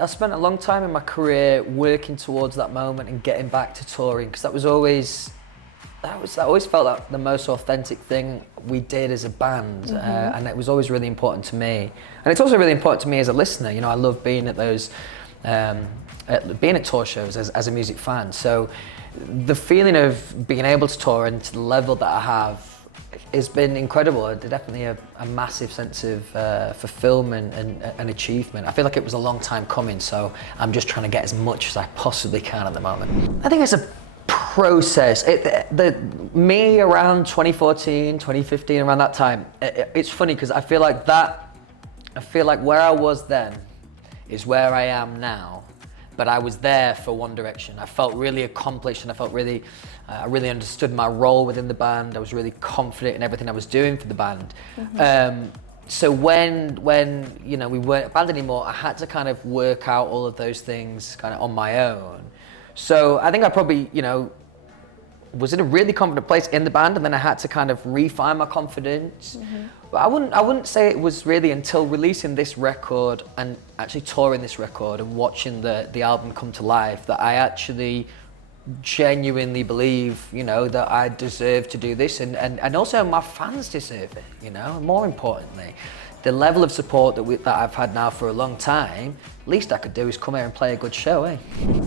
I spent a long time in my career working towards that moment and getting back to touring, because I always felt like the most authentic thing we did as a band, and it was always really important to me. And it's also really important to me as a listener. You know, I love being at those, being at tour shows as a music fan. So the feeling of being able to tour and to the level that I have has been incredible. Definitely a massive sense of fulfillment and achievement. I feel like it was a long time coming, so I'm just trying to get as much as I possibly can at the moment. I think it's a process. Me around 2014, 2015, around that time, it's funny because I feel like where I was then is where I am now, but I was there for One Direction. I felt really accomplished, and I really understood my role within the band. I was really confident in everything I was doing for the band. So when you know, we weren't a band anymore, I had to kind of work out all of those things kind of on my own. So I think I probably, you know, was in a really confident place in the band, and then I had to kind of refine my confidence. But I wouldn't say it was really until releasing this record and actually touring this record and watching the album come to life that I actually genuinely believe, you know, that I deserve to do this, and also my fans deserve it, you know. More importantly, the level of support that I've had now for a long time, least I could do is come here and play a good show, eh?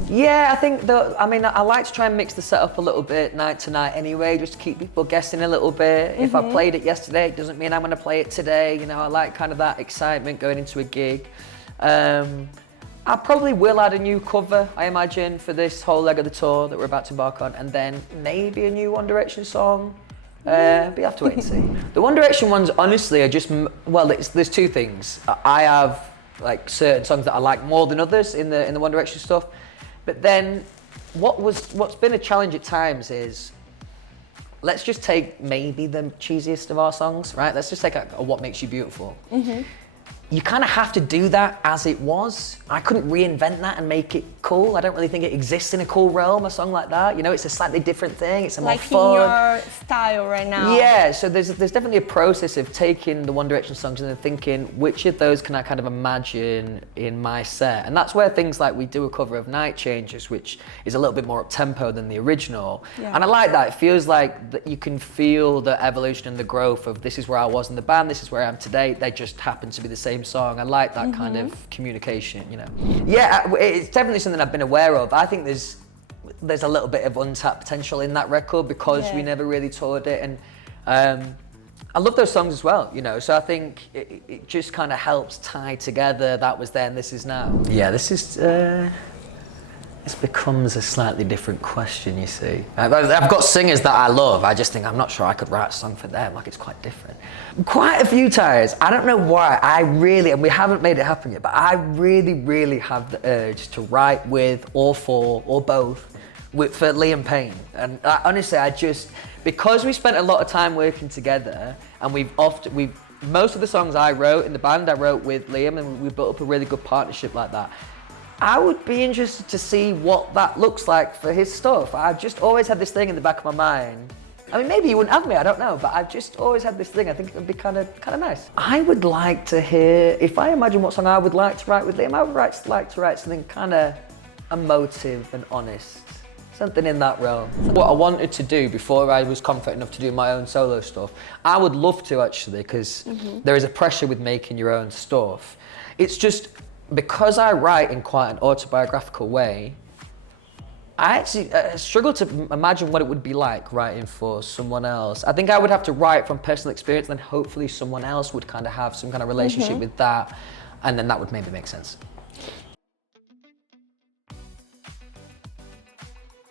Yeah, I think I like to try and mix the setup a little bit night to night anyway, just to keep people guessing a little bit. If I played it yesterday, it doesn't mean I'm gonna play it today. You know, I like kind of that excitement going into a gig. I probably will add a new cover, I imagine, for this whole leg of the tour that we're about to embark on, and then maybe a new One Direction song. But you have to wait and see. The One Direction ones, honestly, are just, well, there's two things. I have like certain songs that I like more than others in the One Direction stuff. But then what's been a challenge at times is, let's just take maybe the cheesiest of our songs, right? Let's just take a What Makes You Beautiful. You kind of have to do that as it was. I couldn't reinvent that and make it cool. I don't really think it exists in a cool realm, a song like that. You know, it's a slightly different thing. It's a more fun. Like in your style right now. Yeah, so there's definitely a process of taking the One Direction songs and then thinking, which of those can I kind of imagine in my set? And that's where things like we do a cover of Night Changes, which is a little bit more up-tempo than the original. Yeah. And I like that. It feels like that you can feel the evolution and the growth of, this is where I was in the band, this is where I am today. They just happen to be the same song. I like that kind of communication, you know. Yeah, it's definitely something I've been aware of. I think there's a little bit of untapped potential in that record because we never really toured it, and I love those songs as well, you know. So I think it just kind of helps tie together that was then, this is now. Yeah, this becomes a slightly different question, you see. I've got singers that I love. I just think, I'm not sure I could write a song for them. Like, it's quite different. Quite a few times. I don't know why. And we haven't made it happen yet, but I really, really have the urge to write with, or for, or both, for Liam Payne. And honestly, because we spent a lot of time working together, and most of the songs I wrote in the band, I wrote with Liam, and we built up a really good partnership like that. I would be interested to see what that looks like for his stuff. I've just always had this thing in the back of my mind. I mean, maybe he wouldn't have me, I don't know, but I've just always had this thing. I think it would be kind of nice. I would like to hear, if I imagine what song I would like to write with him, I would like to write something kind of emotive and honest. Something in that realm. What I wanted to do before I was confident enough to do my own solo stuff, I would love to actually, because there is a pressure with making your own stuff. It's just, because I write in quite an autobiographical way, I actually struggle to imagine what it would be like writing for someone else. I think I would have to write from personal experience, and then hopefully someone else would kind of have some kind of relationship with that, and then that would maybe make sense.